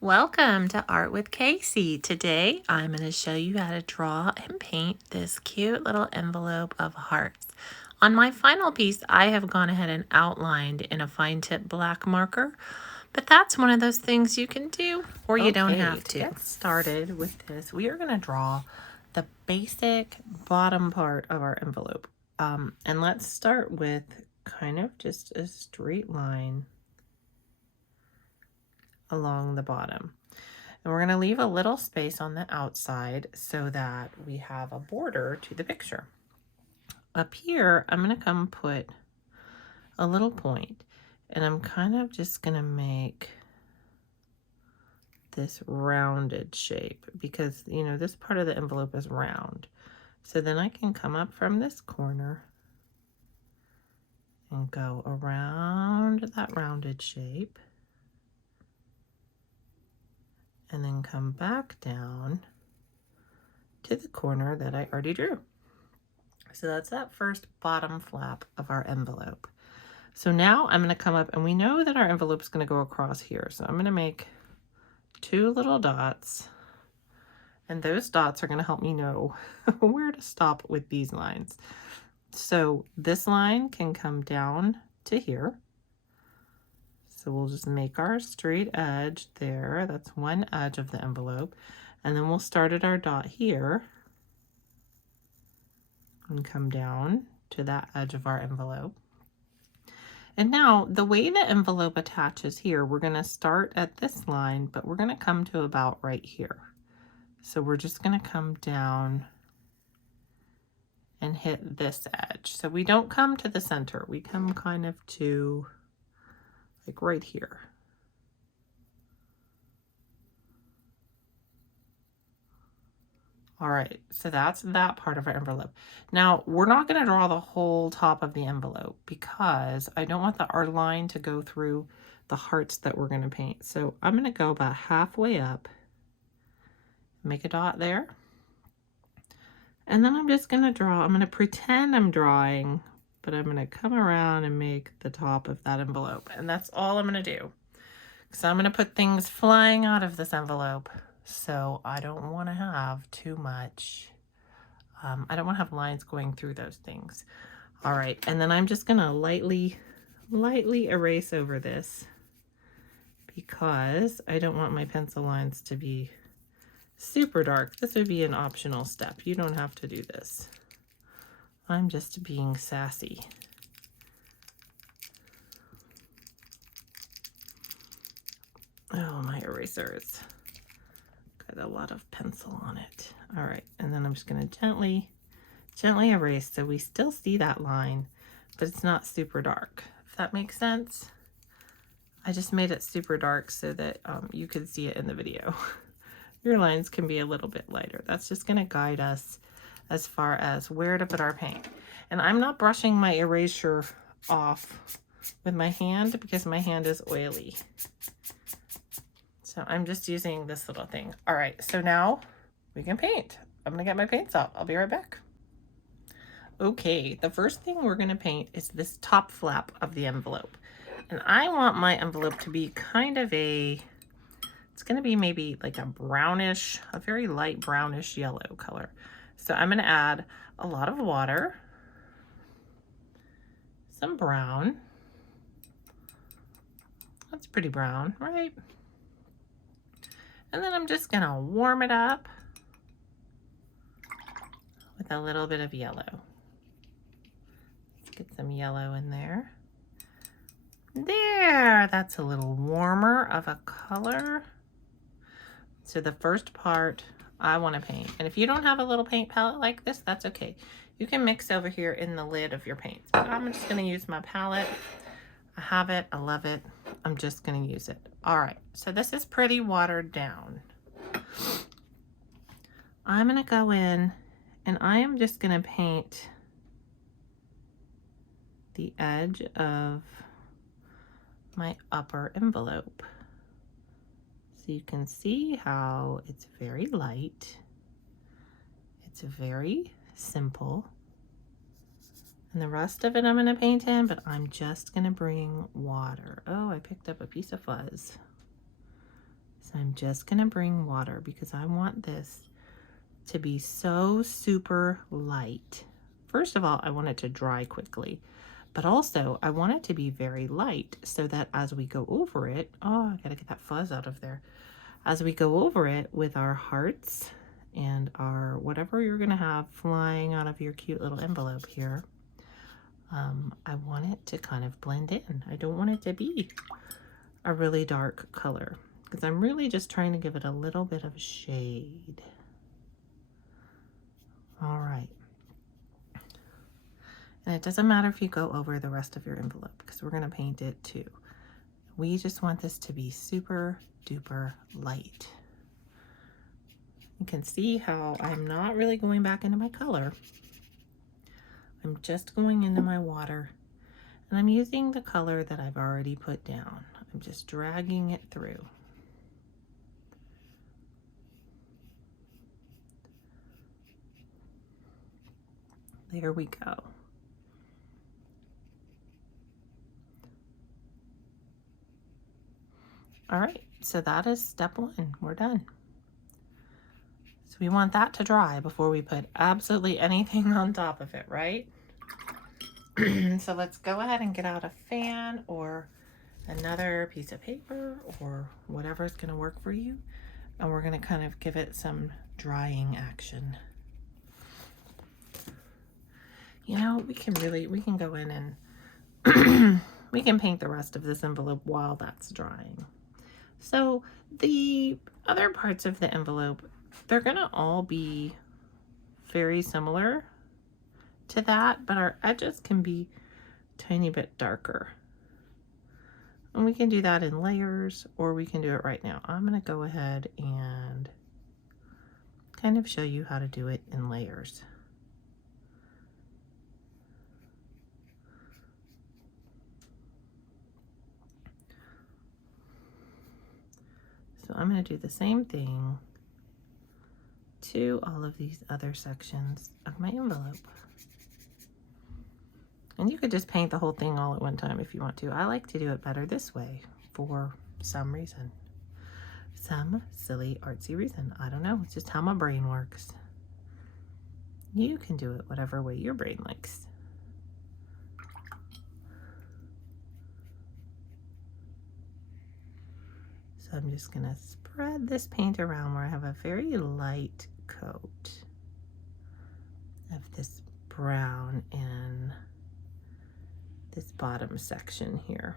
Welcome to Art with Kasey. Today I'm going to show you how to draw and paint this cute little envelope of hearts. On my final piece, I have gone ahead and outlined in a fine tip black marker, but that's one of those things you can do or you don't have to. Get started with this, we are going to draw the basic bottom part of our envelope. And let's start with kind of just a straight line along the bottom. And we're going to leave a little space on the outside so that we have a border to the picture. Up here, I'm going to come put a little point, and I'm kind of just going to make this rounded shape because, you know, this part of the envelope is round. So then I can come up from this corner and go around that rounded shape. And then come back down to the corner that I already drew. So that's that first bottom flap of our envelope. So now I'm going to come up, and we know that our envelope is going to go across here. So I'm going to make two little dots, and those dots are going to help me know where to stop with these lines. So this line can come down to here. So we'll just make our straight edge there. That's one edge of the envelope. And then we'll start at our dot here and come down to that edge of our envelope. And now the way the envelope attaches here, we're going to start at this line, but we're going to come to about right here. So we're just going to come down and hit this edge. So we don't come to the center. We come kind of to like right here. All right, so that's that part of our envelope. Now, we're not going to draw the whole top of the envelope because I don't want our line to go through the hearts that we're going to paint. So I'm going to go about halfway up, make a dot there. And then I'm just going to draw, I'm going to pretend I'm drawing, but I'm going to come around and make the top of that envelope. And that's all I'm going to do. So I'm going to put things flying out of this envelope. So I don't want to have too much, I don't want to have lines going through those things. All right, and then I'm just going to lightly erase over this because I don't want my pencil lines to be super dark. This would be an optional step. You don't have to do this. I'm just being sassy. Oh, my eraser is got a lot of pencil on it. All right, and then I'm just going to gently erase so we still see that line, but it's not super dark, if that makes sense. I just made it super dark so that you could see it in the video. Your lines can be a little bit lighter. That's just going to guide us as far as where to put our paint. And I'm not brushing my erasure off with my hand because my hand is oily. So I'm just using this little thing. All right, so now we can paint. I'm gonna get my paints out. I'll be right back. Okay, the first thing we're gonna paint is this top flap of the envelope. And I want my envelope to be kind of it's gonna be maybe like a brownish, a very light brownish yellow color. So I'm gonna add a lot of water, some brown. That's pretty brown, right? And then I'm just gonna warm it up with a little bit of yellow. Let's get some yellow in there. There, that's a little warmer of a color. So the first part I wanna paint. And if you don't have a little paint palette like this, that's okay. You can mix over here in the lid of your paints. But I'm just gonna use my palette. I have it, I love it. I'm just gonna use it. All right, so this is pretty watered down. I'm gonna go in and I am just gonna paint the edge of my upper envelope. So you can see how it's very light. It's very simple. And the rest of it I'm going to paint in, but I'm just going to bring water. Oh, I picked up a piece of fuzz. So I'm just going to bring water because I want this to be so super light. First of all, I want it to dry quickly, but also I want it to be very light so that as we go over it, oh, I gotta get that fuzz out of there. As we go over it with our hearts and our whatever you're gonna have flying out of your cute little envelope here, I want it to kind of blend in. I don't want it to be a really dark color because I'm really just trying to give it a little bit of shade. All right. And it doesn't matter if you go over the rest of your envelope because we're going to paint it too. We just want this to be super duper light. You can see how I'm not really going back into my color. I'm just going into my water and I'm using the color that I've already put down. I'm just dragging it through. There we go. All right, so that is step one. We're done. So we want that to dry before we put absolutely anything on top of it, right? So let's go ahead and get out a fan or another piece of paper or whatever is going to work for you. And we're going to kind of give it some drying action. You know, we can go in and we can paint the rest of this envelope while that's drying. So the other parts of the envelope, they're gonna all be very similar to that, but our edges can be a tiny bit darker. And we can do that in layers, or we can do it right now. I'm gonna go ahead and kind of show you how to do it in layers. So I'm going to do the same thing to all of these other sections of my envelope. And you could just paint the whole thing all at one time if you want to. I like to do it better this way for some reason. Some silly artsy reason. I don't know. It's just how my brain works. You can do it whatever way your brain likes. So I'm just going to spread this paint around where I have a very light coat of this brown in this bottom section here.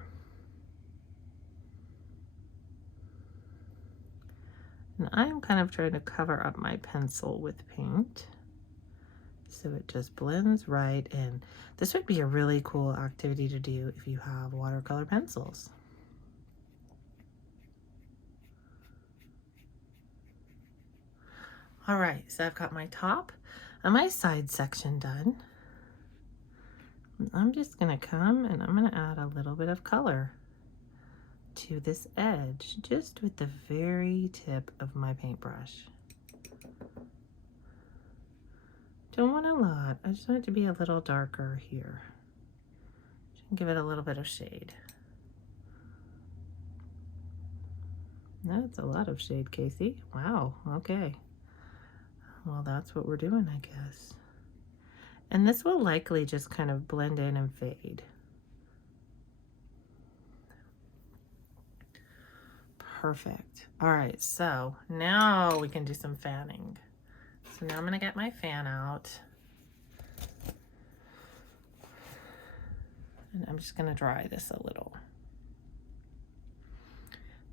And I'm kind of trying to cover up my pencil with paint so it just blends right in. This would be a really cool activity to do if you have watercolor pencils. All right, so I've got my top and my side section done. I'm just gonna come and I'm gonna add a little bit of color to this edge, just with the very tip of my paintbrush. Don't want a lot, I just want it to be a little darker here. Give it a little bit of shade. That's a lot of shade, Kasey. Wow, okay. Well, that's what we're doing, I guess. And this will likely just kind of blend in and fade. Perfect. All right, so now we can do some fanning. So now I'm going to get my fan out. And I'm just going to dry this a little.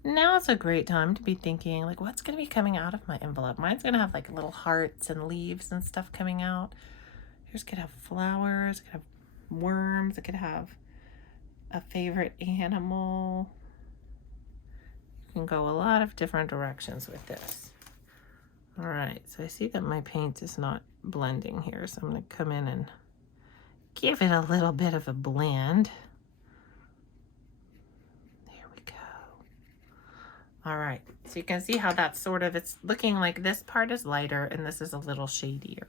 Now it's a great time to be thinking, like, what's going to be coming out of my envelope? Mine's going to have like little hearts and leaves and stuff coming out. Yours could have flowers, it could have worms, it could have a favorite animal. You can go a lot of different directions with this. All right, so I see that my paint is not blending here, so I'm going to come in and give it a little bit of a blend. All right, so you can see how that's sort of, it's looking like this part is lighter and this is a little shadier.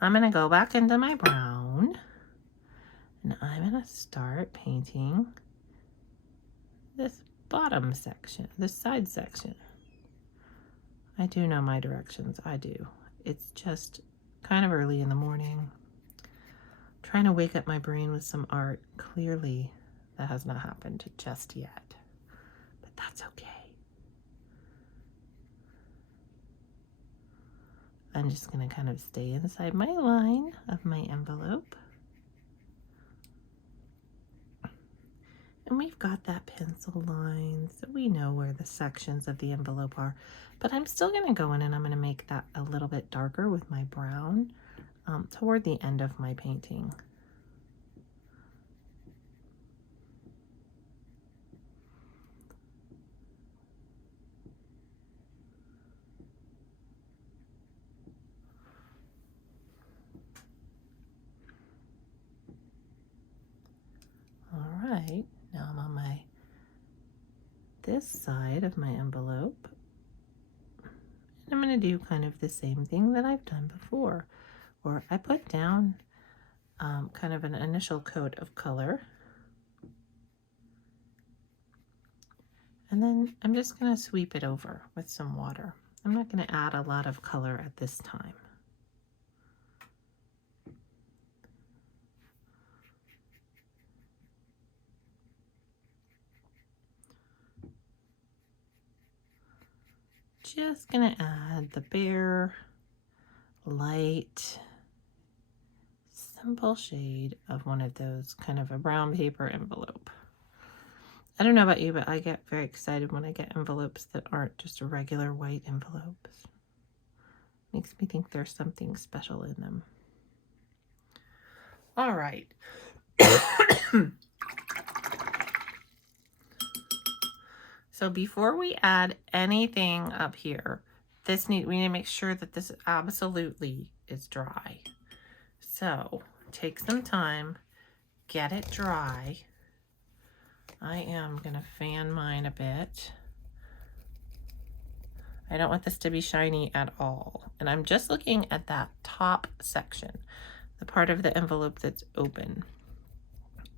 I'm gonna go back into my brown and I'm gonna start painting this bottom section, this side section. I do know my directions. I do. It's just kind of early in the morning. Trying to wake up my brain with some art. Clearly, that has not happened just yet. But that's okay. I'm just going to kind of stay inside my line of my envelope. And we've got that pencil line, so we know where the sections of the envelope are. But I'm still going to go in and I'm going to make that a little bit darker with my brown toward the end of my painting. All right, now I'm on this side of my envelope. And I'm going to do kind of the same thing that I've done before, where I put down kind of an initial coat of color. And then I'm just going to sweep it over with some water. I'm not going to add a lot of color at this time. Just going to add the bare, light, simple shade of one of those, kind of a brown paper envelope. I don't know about you, but I get very excited when I get envelopes that aren't just regular white envelopes. Makes me think there's something special in them. All right. So before we add anything up here, we need to make sure that this absolutely is dry. So take some time, get it dry. I am going to fan mine a bit. I don't want this to be shiny at all. And I'm just looking at that top section, the part of the envelope that's open.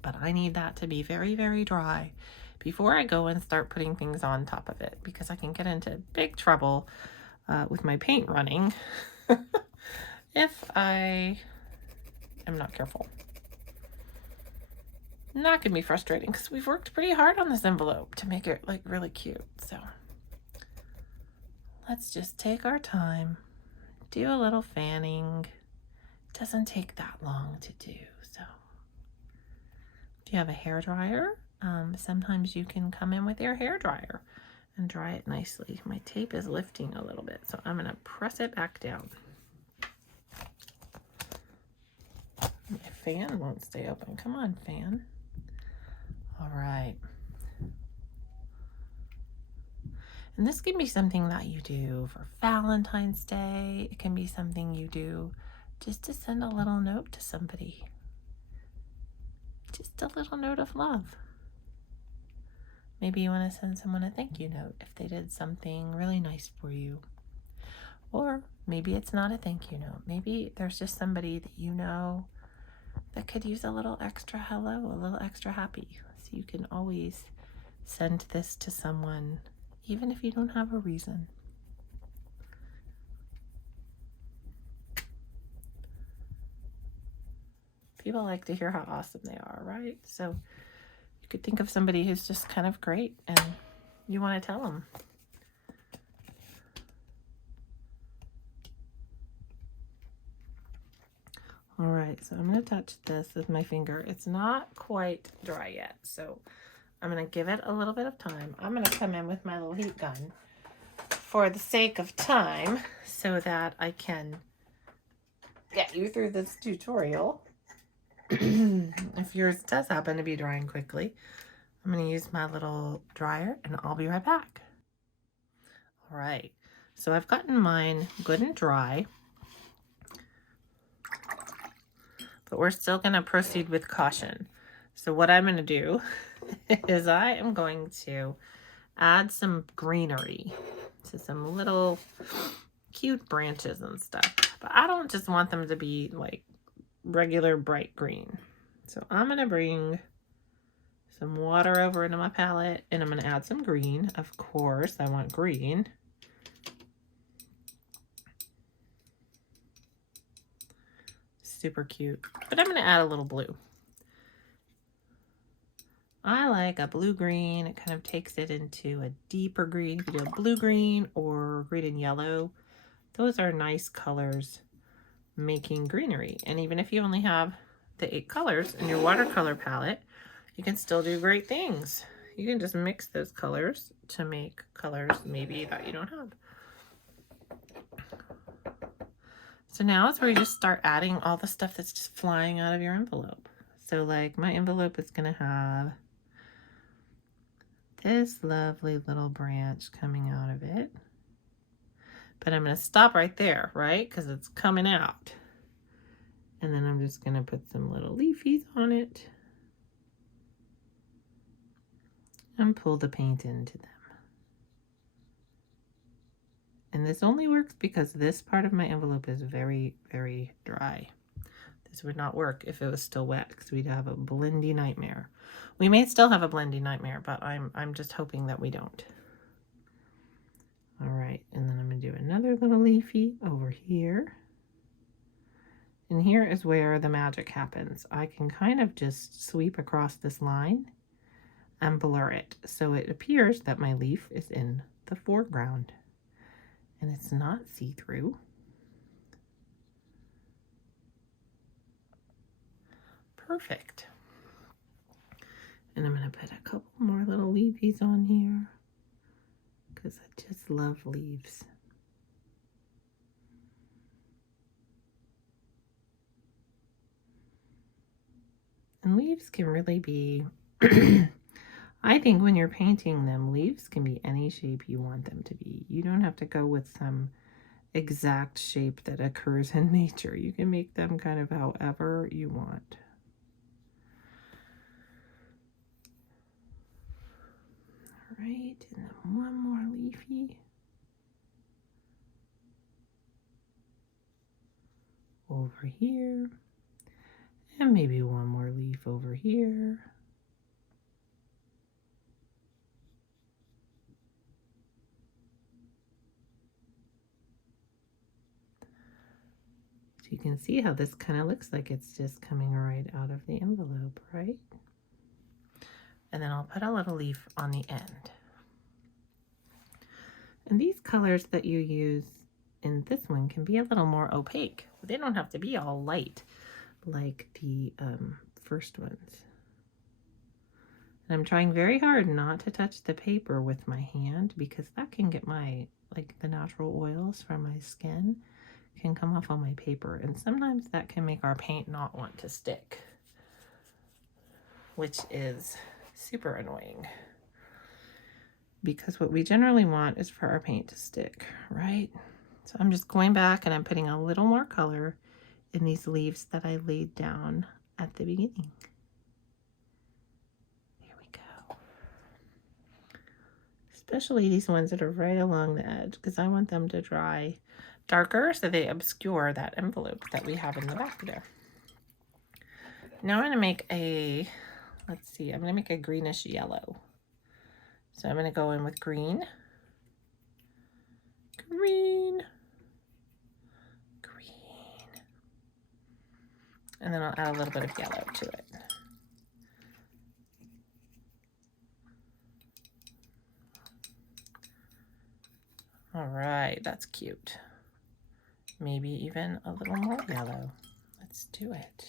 But I need that to be very, very dry before I go and start putting things on top of it, because I can get into big trouble with my paint running if I am not careful. Not gonna be frustrating because we've worked pretty hard on this envelope to make it like really cute. So let's just take our time, do a little fanning. It doesn't take that long to do. So if you have a hair dryer, sometimes you can come in with your hair dryer and dry it nicely. My tape is lifting a little bit, so I'm gonna press it back down. My fan won't stay open. Come on, fan. All right. And this can be something that you do for Valentine's Day. It can be something you do just to send a little note to somebody. Just a little note of love. Maybe you want to send someone a thank you note if they did something really nice for you. Or maybe it's not a thank you note. Maybe there's just somebody that you know that could use a little extra hello, a little extra happy. So you can always send this to someone, even if you don't have a reason. People like to hear how awesome they are, right? So you could think of somebody who's just kind of great and you want to tell them. All right, so I'm going to touch this with my finger. It's not quite dry yet, so I'm going to give it a little bit of time. I'm going to come in with my little heat gun for the sake of time so that I can get you through this tutorial. If yours does happen to be drying quickly, I'm going to use my little dryer and I'll be right back. All right, so I've gotten mine good and dry, but we're still going to proceed with caution. So what I'm going to do is I am going to add some greenery to some little cute branches and stuff. But I don't just want them to be like regular bright green. So I'm going to bring some water over into my palette and I'm going to add some green. Of course, I want green. super cute. But I'm going to add a little blue. I like a blue-green. It kind of takes it into a deeper green. You can do a blue-green or green and yellow. Those are nice colors making greenery. And even if you only have the 8 colors in your watercolor palette, you can still do great things. You can just mix those colors to make colors maybe that you don't have. So now it's where you just start adding all the stuff that's just flying out of your envelope. So like my envelope is going to have this lovely little branch coming out of it. But I'm going to stop right there, right? Because it's coming out. And then I'm just going to put some little leafies on it and pull the paint into them. And this only works because this part of my envelope is very, very dry. This would not work if it was still wet because we'd have a blendy nightmare. We may still have a blendy nightmare, but I'm just hoping that we don't. All right, and then I'm going to do another little leafy over here. And here is where the magic happens. I can kind of just sweep across this line and blur it so it appears that my leaf is in the foreground. And it's not see-through. Perfect. And I'm going to put a couple more little leafies on here because I just love leaves. And leaves can really be, I think when you're painting them, leaves can be any shape you want them to be. You don't have to go with some exact shape that occurs in nature. You can make them kind of however you want. All right, and then one more leafy. Over here. And maybe one more leaf over here. So you can see how this kind of looks like it's just coming right out of the envelope, right? And then I'll put a little leaf on the end. And these colors that you use in this one can be a little more opaque. They don't have to be all light like the first ones. And I'm trying very hard not to touch the paper with my hand because that can get my, like the natural oils from my skin can come off on my paper. And sometimes that can make our paint not want to stick, which is super annoying. Because what we generally want is for our paint to stick, right? So I'm just going back and I'm putting a little more color in these leaves that I laid down at the beginning. There we go. Especially these ones that are right along the edge because I want them to dry darker so they obscure that envelope that we have in the back there. Now I'm going to make a, let's see, I'm going to make a greenish yellow. So I'm going to go in with green, green, green, and then I'll add a little bit of yellow to it. All right, that's cute. Maybe even a little more yellow. Let's do it.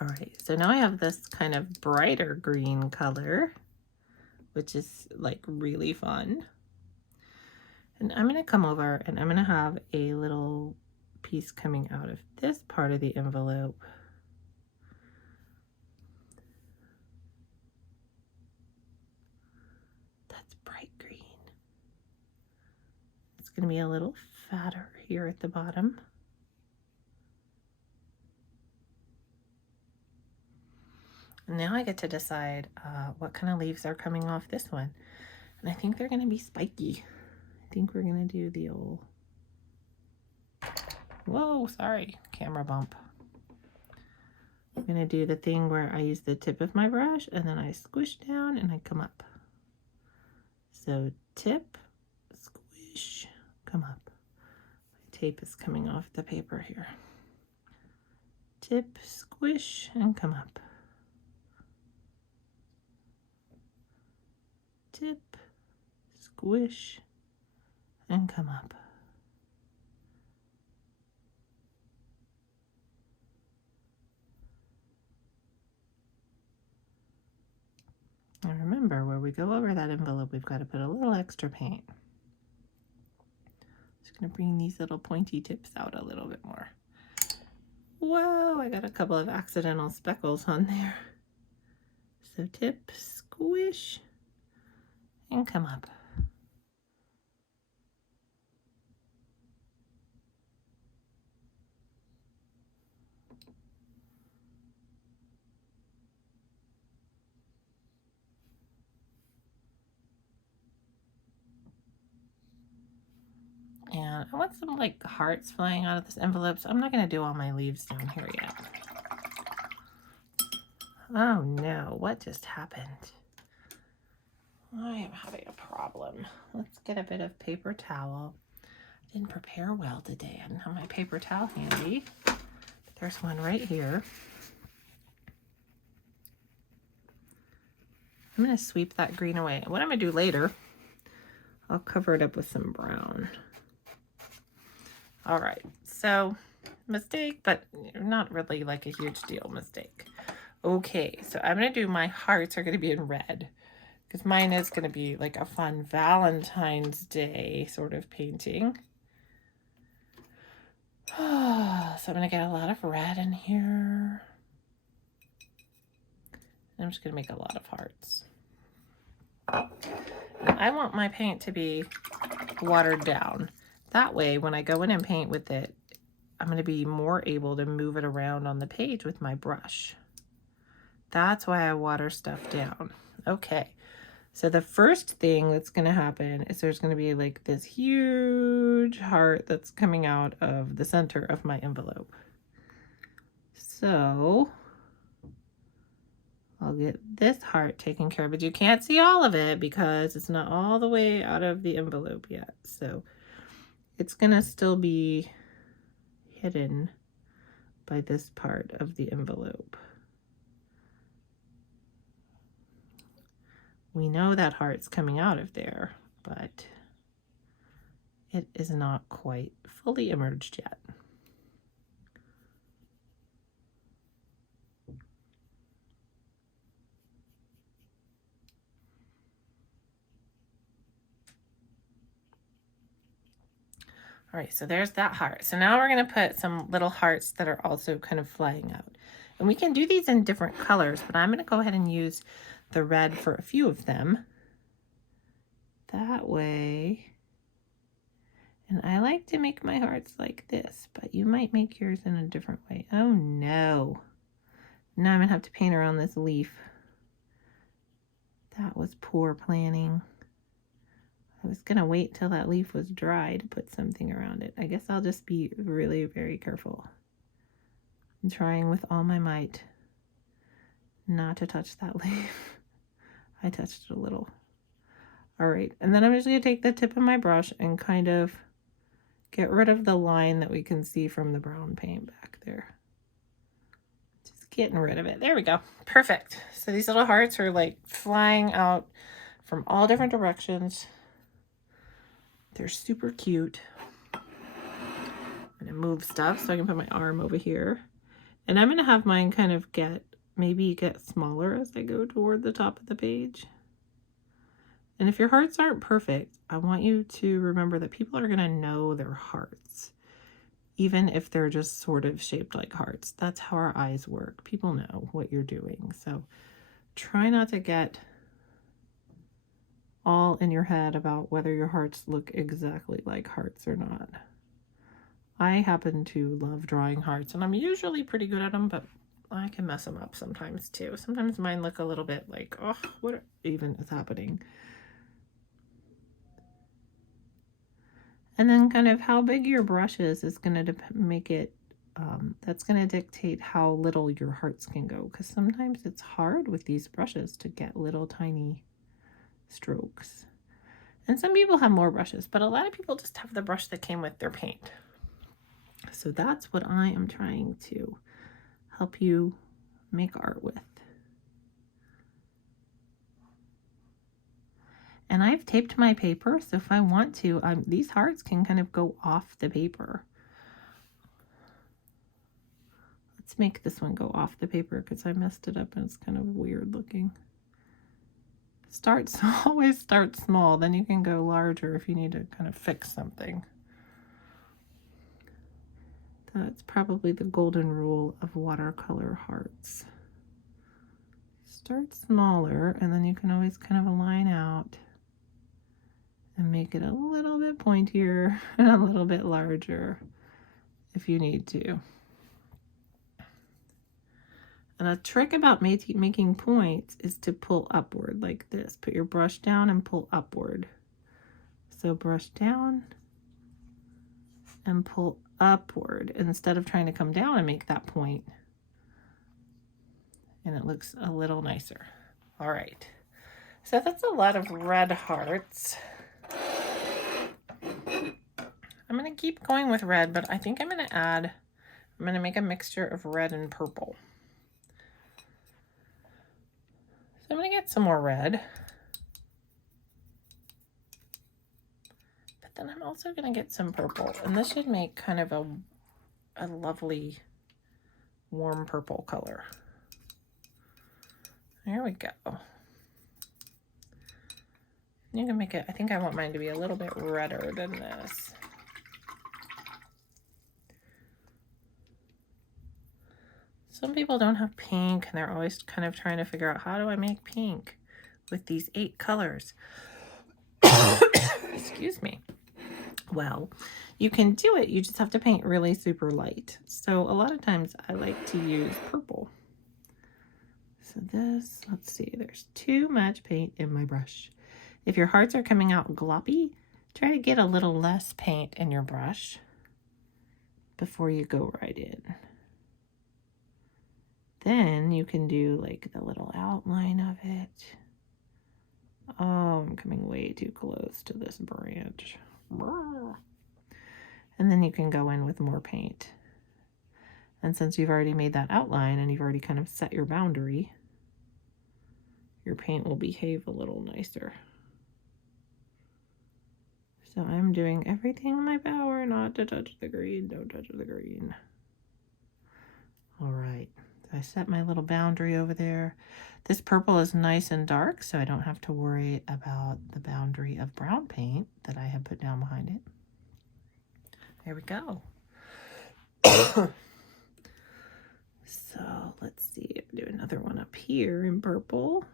All right, so now I have this kind of brighter green color, which is like really fun. And I'm gonna come over and I'm gonna have a little piece coming out of this part of the envelope. That's bright green. It's gonna be a little fatter here at the bottom. Now I get to decide what kind of leaves are coming off this one. And I think they're going to be spiky. I think we're going to do the old... Whoa, sorry, camera bump. I'm going to do the thing where I use the tip of my brush and then I squish down and I come up. So tip, squish, squish, come up. My tape is coming off the paper here. Tip, squish, and come up. Tip, squish, and come up. And remember, where we go over that envelope, we've got to put a little extra paint. Just going to bring these little pointy tips out a little bit more. Whoa, I got a couple of accidental speckles on there. So tip, squish, and come up. And I want some like hearts flying out of this envelope, so I'm not going to do all my leaves down here yet. Oh no, what just happened? I am having a problem. Let's get a bit of paper towel. I didn't prepare well today. I didn't have my paper towel handy. There's one right here. I'm going to sweep that green away. What I'm going to do later, I'll cover it up with some brown. All right, so mistake, but not really like a huge deal mistake. Okay, so I'm going to do my hearts are going to be in red because mine is going to be like a fun Valentine's Day sort of painting. So I'm going to get a lot of red in here. And I'm just going to make a lot of hearts. I want my paint to be watered down. That way, when I go in and paint with it, I'm going to be more able to move it around on the page with my brush. That's why I water stuff down. Okay, so the first thing that's going to happen is there's going to be like this huge heart that's coming out of the center of my envelope. So I'll get this heart taken care of, but you can't see all of it because it's not all the way out of the envelope yet. So it's going to still be hidden by this part of the envelope. We know that heart's coming out of there, but it is not quite fully emerged yet. All right, so there's that heart. So now we're going to put some little hearts that are also kind of flying out. And we can do these in different colors, but I'm going to go ahead and use the red for a few of them. That way. And I like to make my hearts like this, but you might make yours in a different way. Oh no. Now I'm going to have to paint around this leaf. That was poor planning. I was going to wait till that leaf was dry to put something around it. I guess I'll just be really very careful. I'm trying with all my might not to touch that leaf. I touched it a little. All right, and then I'm just going to take the tip of my brush and kind of get rid of the line that we can see from the brown paint back there. Just getting rid of it. There we go. Perfect. So these little hearts are like flying out from all different directions. They're super cute. I'm going to move stuff so I can put my arm over here. And I'm going to have mine kind of maybe get smaller as I go toward the top of the page. And if your hearts aren't perfect, I want you to remember that people are going to know their hearts, even if they're just sort of shaped like hearts. That's how our eyes work. People know what you're doing. So try not to get all in your head about whether your hearts look exactly like hearts or not. I happen to love drawing hearts, and I'm usually pretty good at them, but I can mess them up sometimes too. Sometimes mine look a little bit like, oh, what even is happening? And then kind of how big your brush is going to make it, that's going to dictate how little your hearts can go. Because sometimes it's hard with these brushes to get little tiny strokes. And some people have more brushes, but a lot of people just have the brush that came with their paint. So that's what I am trying to help you make art with. And I've taped my paper, so if I want to, these hearts can kind of go off the paper. Let's make this one go off the paper because I messed it up and it's kind of weird looking. Always start small, then you can go larger if you need to kind of fix something. That's probably the golden rule of watercolor hearts. Start smaller and then you can always kind of line out and make it a little bit pointier and a little bit larger if you need to. And a trick about making points is to pull upward like this. Put your brush down and pull upward. So brush down and pull upward instead of trying to come down and make that point. And it looks a little nicer. All right. So that's a lot of red hearts. I'm going to keep going with red, but I think I'm going to make a mixture of red and purple. So I'm going to get some more red. But then I'm also going to get some purple. And this should make kind of a lovely warm purple color. There we go. You can make it, I think I want mine to be a little bit redder than this. Some people don't have pink and they're always kind of trying to figure out, how do I make pink with these 8 colors? Excuse me. Well, you can do it. You just have to paint really super light. So a lot of times I like to use purple. So this, let's see, there's too much paint in my brush. If your hearts are coming out gloppy, try to get a little less paint in your brush before you go right in. Then you can do like the little outline of it. Oh, I'm coming way too close to this branch. And then you can go in with more paint. And since you've already made that outline and you've already kind of set your boundary, your paint will behave a little nicer. So I'm doing everything in my power not to touch the green. Don't touch the green. All right. I set my little boundary over there. This purple is nice and dark, so I don't have to worry about the boundary of brown paint that I have put down behind it. There we go. So let's see, I'll do another one up here in purple.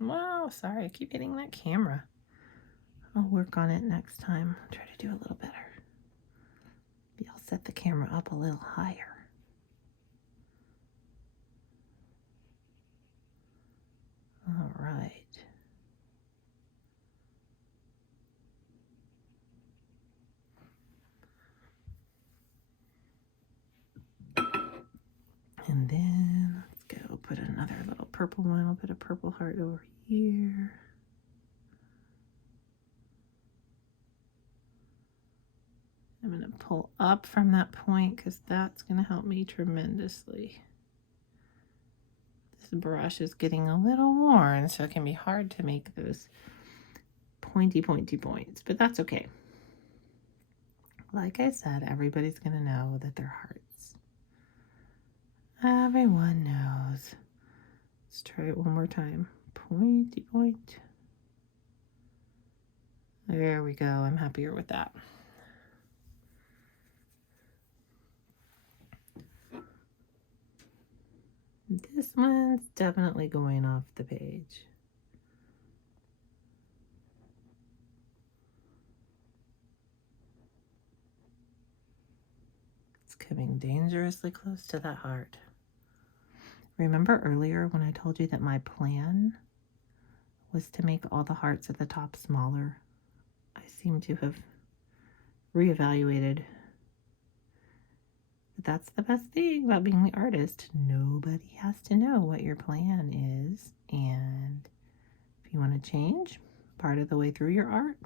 Wow, sorry, I keep hitting that camera. I'll work on it next time. I'll try to do a little better. Maybe I'll set the camera up a little higher. All right. And then let's go put another little purple one. I'll put a purple heart over here. I'm going to pull up from that point because that's going to help me tremendously. This brush is getting a little worn, so it can be hard to make those pointy points, but that's okay. Like I said, everybody's going to know that they're hearts. Everyone knows. Let's try it one more time. Pointy point. There we go. I'm happier with that. This one's definitely going off the page. It's coming dangerously close to that heart. Remember earlier when I told you that my plan was to make all the hearts at the top smaller? I seem to have reevaluated But that's the best thing about being the artist. Nobody has to know what your plan is. And if you want to change part of the way through your art,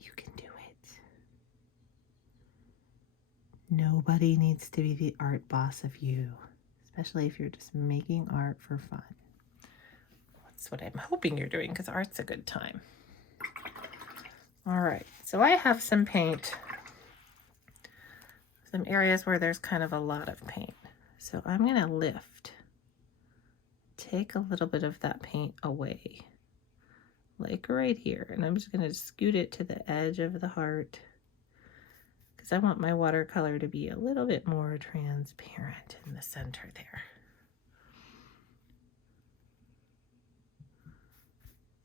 you can do it. Nobody needs to be the art boss of you, especially if you're just making art for fun. That's what I'm hoping you're doing, because art's a good time. All right, so I have some paint, some areas where there's kind of a lot of paint. So I'm going to take a little bit of that paint away, like right here. And I'm just going to scoot it to the edge of the heart, because I want my watercolor to be a little bit more transparent in the center there.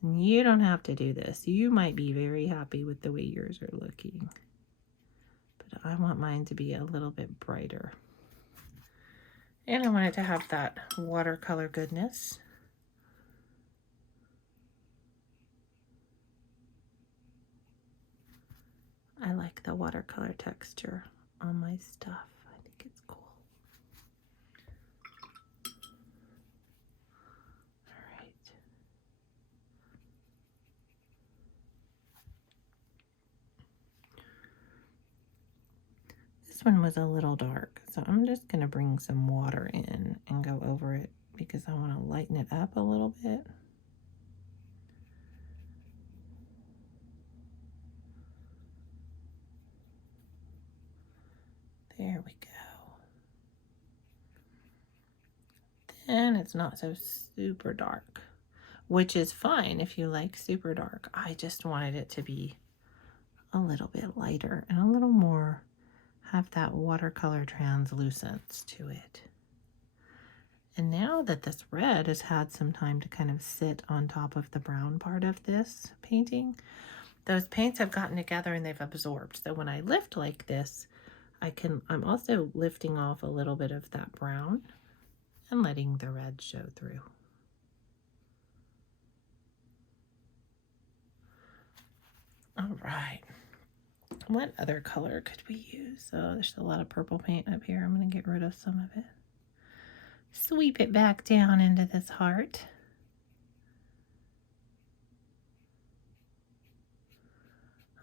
And you don't have to do this. You might be very happy with the way yours are looking, but I want mine to be a little bit brighter. And I want it to have that watercolor goodness. I like the watercolor texture on my stuff. I think it's cool. All right. This one was a little dark, so I'm just going to bring some water in and go over it because I want to lighten it up a little bit. There we go. Then it's not so super dark, which is fine if you like super dark. I just wanted it to be a little bit lighter and a little more, have that watercolor translucence to it. And now that this red has had some time to kind of sit on top of the brown part of this painting, those paints have gotten together and they've absorbed. So when I lift like this, I'm also lifting off a little bit of that brown and letting the red show through. All right. What other color could we use? Oh, there's a lot of purple paint up here. I'm going to get rid of some of it. Sweep it back down into this heart.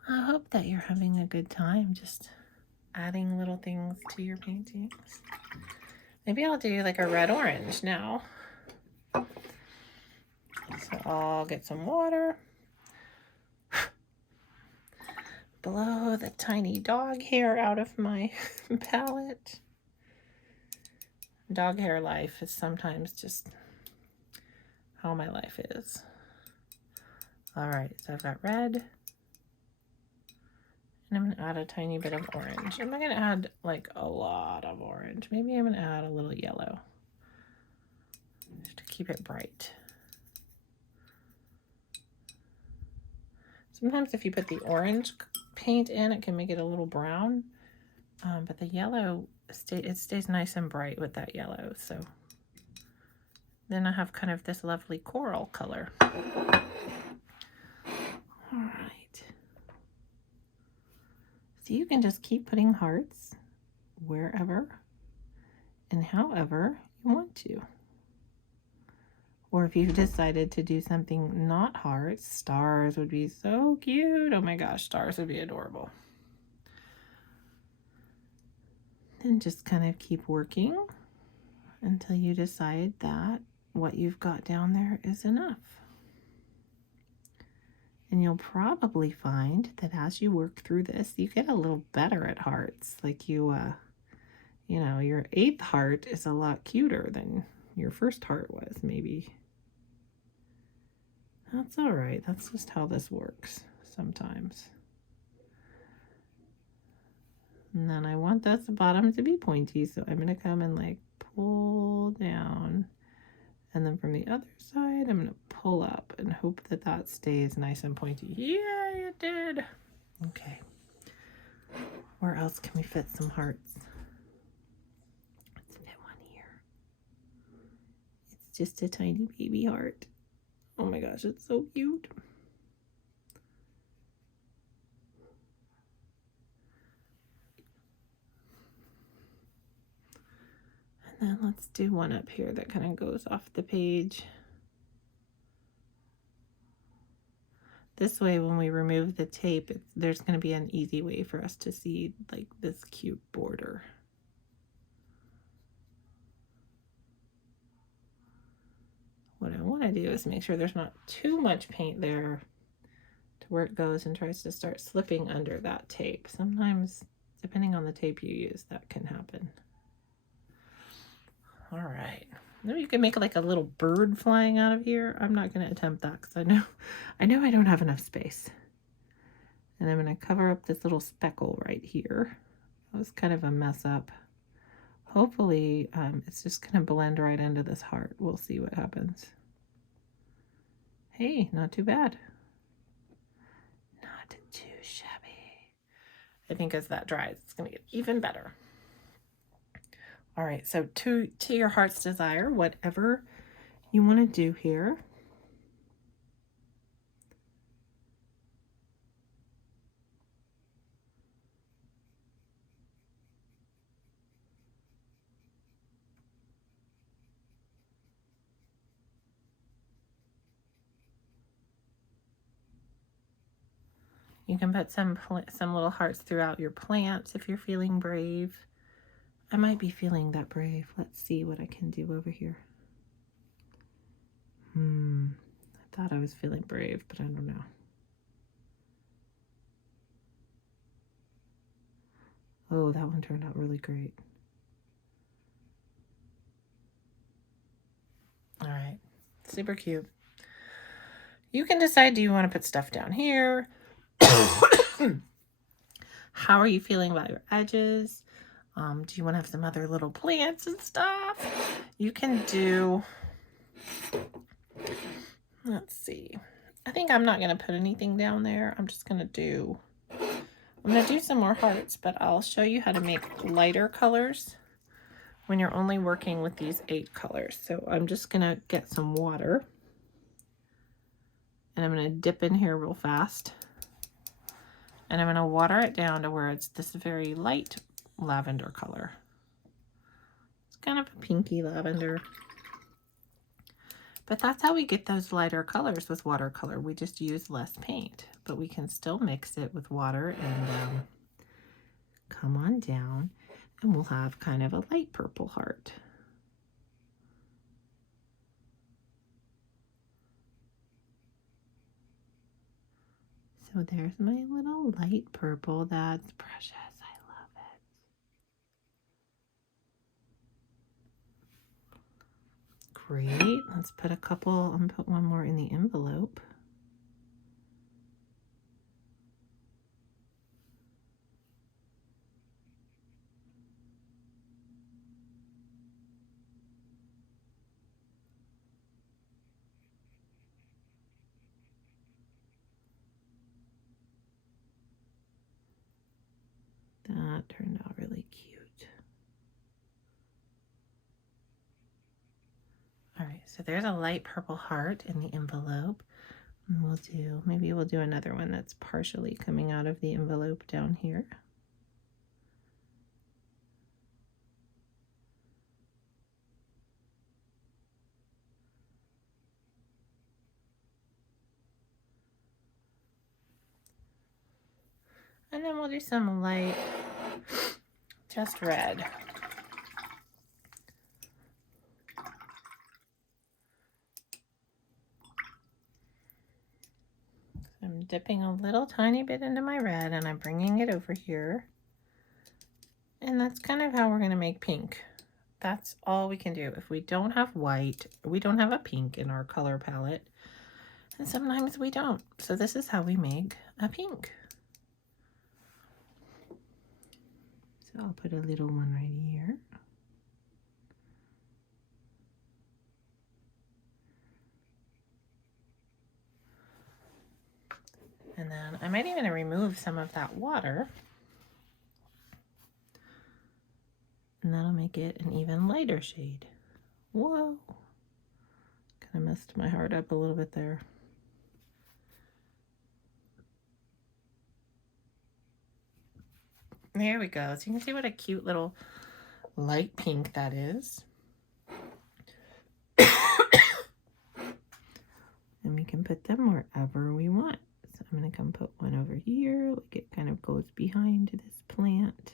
I hope that you're having a good time just adding little things to your paintings. Maybe I'll do like a red-orange now. So I'll get some water. Blow the tiny dog hair out of my palette. Dog hair life is sometimes just how my life is. All right, so I've got red. And I'm going to add a tiny bit of orange. I'm not going to add like a lot of orange. Maybe I'm going to add a little yellow just to keep it bright. Sometimes if you put the orange paint in, it can make it a little brown. But the yellow, it stays nice and bright with that yellow. So then I have kind of this lovely coral color. All right. So you can just keep putting hearts wherever and however you want to. Or if you've decided to do something not hearts, stars would be so cute. Oh my gosh, stars would be adorable. Then just kind of keep working until you decide that what you've got down there is enough. And you'll probably find that as you work through this, you get a little better at hearts. Like you know, your 8th heart is a lot cuter than your first heart was, maybe. That's all right. That's just how this works sometimes. And then I want this bottom to be pointy, so I'm going to come and like pull down. And then from the other side, I'm going to pull up and hope that that stays nice and pointy. Yay, it did. Okay. Where else can we fit some hearts? Let's fit one here. It's just a tiny baby heart. Oh my gosh, it's so cute. And then let's do one up here that kind of goes off the page. This way, when we remove the tape, there's going to be an easy way for us to see like this cute border. What I want to do is make sure there's not too much paint there to where it goes and tries to start slipping under that tape. Sometimes, depending on the tape you use, that can happen. All right. Maybe you can make like a little bird flying out of here. I'm not going to attempt that because I know I don't have enough space. And I'm going to cover up this little speckle right here. That was kind of a mess up. Hopefully, it's just going to blend right into this heart. We'll see what happens. Hey, not too bad. Not too shabby. I think as that dries, it's going to get even better. All right, so to your heart's desire, whatever you want to do here. You can put some little hearts throughout your plants if you're feeling brave. I might be feeling that brave. Let's see what I can do over here. I thought I was feeling brave, but I don't know. Oh, that one turned out really great. All right, super cute. You can decide, do you want to put stuff down here? How are you feeling about your edges? Do you want to have some other little plants and stuff? You can do, let's see. I think I'm not going to put anything down there. I'm going to do some more hearts, but I'll show you how to make lighter colors when you're only working with these 8 colors. So I'm just going to get some water and I'm going to dip in here real fast. And I'm going to water it down to where it's this very light lavender color. It's kind of a pinky lavender. But that's how we get those lighter colors with watercolor. We just use less paint, but we can still mix it with water and come on down and we'll have kind of a light purple heart. So there's my little light purple. That's precious. I love it. Great. Let's put a couple, I'm going to put one more in the envelope. That turned out really cute. All right, so there's a light purple heart in the envelope. And maybe we'll do another one that's partially coming out of the envelope down here. And then we'll do some light, just red. I'm dipping a little tiny bit into my red and I'm bringing it over here. And that's kind of how we're going to make pink. That's all we can do. If we don't have white, we don't have a pink in our color palette. And sometimes we don't. So this is how we make a pink. So I'll put a little one right here. And then I might even remove some of that water. And that'll make it an even lighter shade. Whoa. Kind of messed my heart up a little bit there. There we go. So you can see what a cute little light pink that is. And we can put them wherever we want. So I'm going to come put one over here, like it kind of goes behind this plant.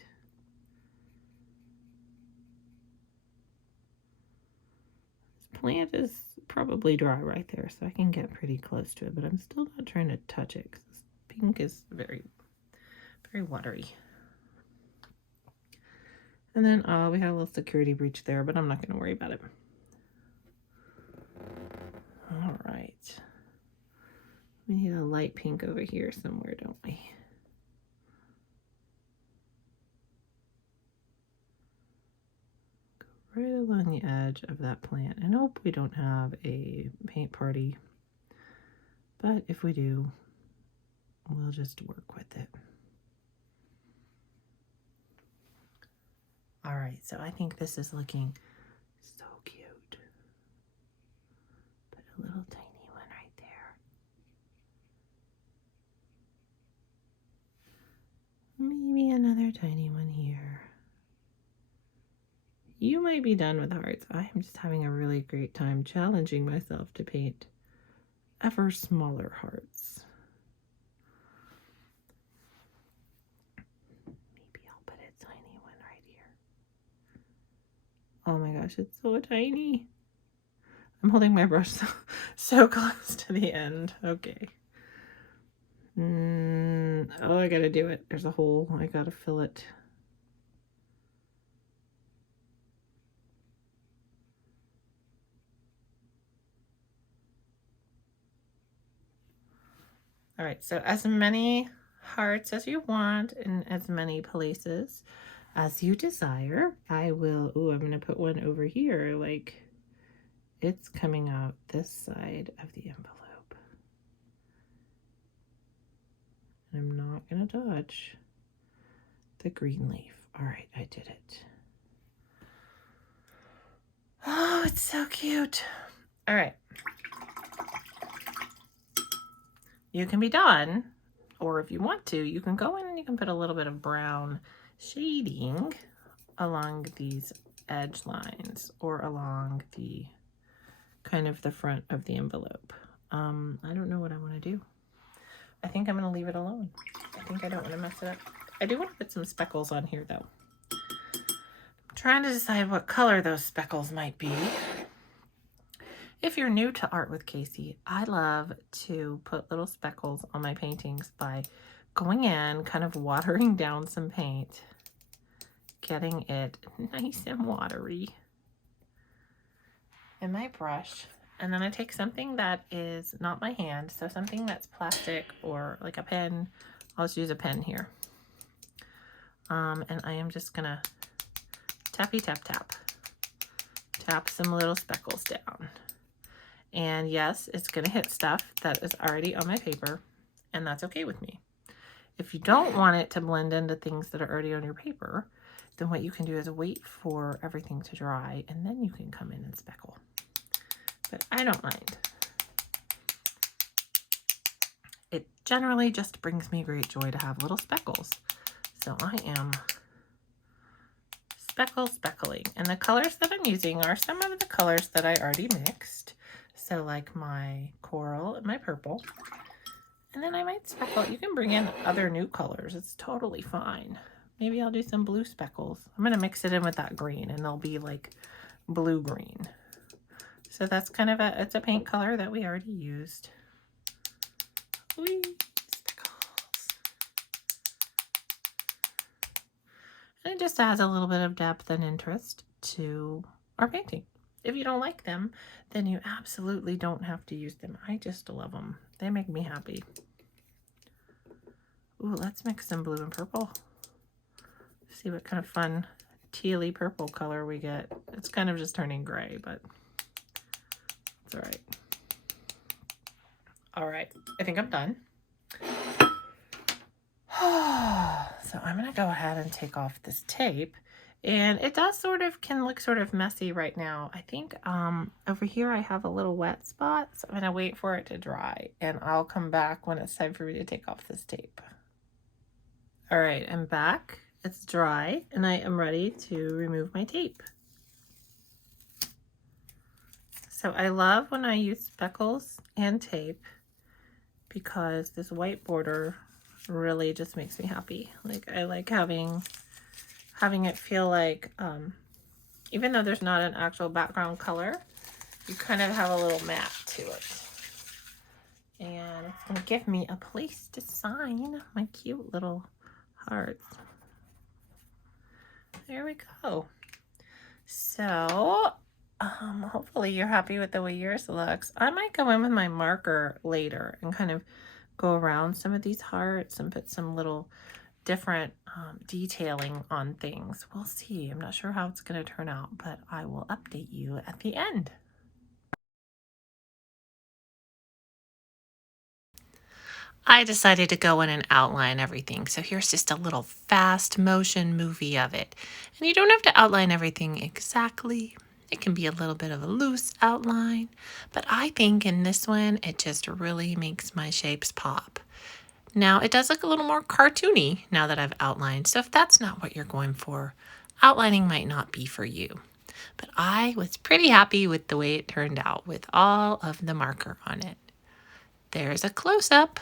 This plant is probably dry right there, so I can get pretty close to it, but I'm still not trying to touch it because this pink is very, very watery. And then we had a little security breach there, but I'm not going to worry about it. All right. We need a light pink over here somewhere, don't we? Go right along the edge of that plant. I hope we don't have a paint party, but if we do, we'll just work with it. All right, so I think this is looking so cute. Put a little tiny one right there. Maybe another tiny one here. You might be done with hearts. I am just having a really great time challenging myself to paint ever smaller hearts. Maybe I'll put a tiny one right here. Oh my gosh, it's so tiny. I'm holding my brush so close to the end. Okay. Oh, I gotta do it. There's a hole. I gotta fill it. All right, so as many hearts as you want in as many places as you desire. I will, I'm gonna put one over here, like it's coming out this side of the envelope. And I'm not gonna touch the green leaf. All right, I did it. Oh, it's so cute. All right. You can be done, or if you want to, you can go in and you can put a little bit of brown shading along these edge lines or along the kind of the front of the envelope. I don't know what I want to do. I think I'm going to leave it alone. I think I don't want to mess it up. I do want to put some speckles on here though. I'm trying to decide what color those speckles might be. If you're new to Art with Kasey, I love to put little speckles on my paintings by going in, kind of watering down some paint, getting it nice and watery in my brush. And then I take something that is not my hand, so something that's plastic or like a pen. I'll just use a pen here. And I am just gonna tappy tap tap. Tap some little speckles down. And yes, it's going to hit stuff that is already on my paper, and that's okay with me. If you don't want it to blend into things that are already on your paper, then what you can do is wait for everything to dry, and then you can come in and speckle. But I don't mind. It generally just brings me great joy to have little speckles. So I am speckling. And the colors that I'm using are some of the colors that I already mixed. So like my coral and my purple. And then I might speckle. You can bring in other new colors. It's totally fine. Maybe I'll do some blue speckles. I'm going to mix it in with that green and they'll be like blue-green. So that's kind of it's a paint color that we already used. Whee, speckles. And it just adds a little bit of depth and interest to our painting. If you don't like them, then you absolutely don't have to use them. I just love them. They make me happy. Ooh, let's mix some blue and purple. See what kind of fun tealy purple color we get. It's kind of just turning gray, but it's all right. All right, I think I'm done. So I'm gonna go ahead and take off this tape. And it does can look sort of messy right now. I think over here I have a little wet spot, so I'm gonna wait for it to dry and I'll come back when it's time for me to take off this tape. All right, I'm back. It's dry and I am ready to remove my tape. So I love when I use speckles and tape because this white border really just makes me happy. Like I like having it feel like, even though there's not an actual background color, you kind of have a little map to it. And it's going to give me a place to sign my cute little hearts. There we go. So, hopefully you're happy with the way yours looks. I might go in with my marker later and kind of go around some of these hearts and put some little different detailing on things. We'll see. I'm not sure how it's going to turn out, but I will update you at the end. I decided to go in and outline everything. So here's just a little fast motion movie of it. And you don't have to outline everything exactly. It can be a little bit of a loose outline, but I think in this one, it just really makes my shapes pop. Now, it does look a little more cartoony now that I've outlined. So if that's not what you're going for, outlining might not be for you. But I was pretty happy with the way it turned out with all of the marker on it. There's a close-up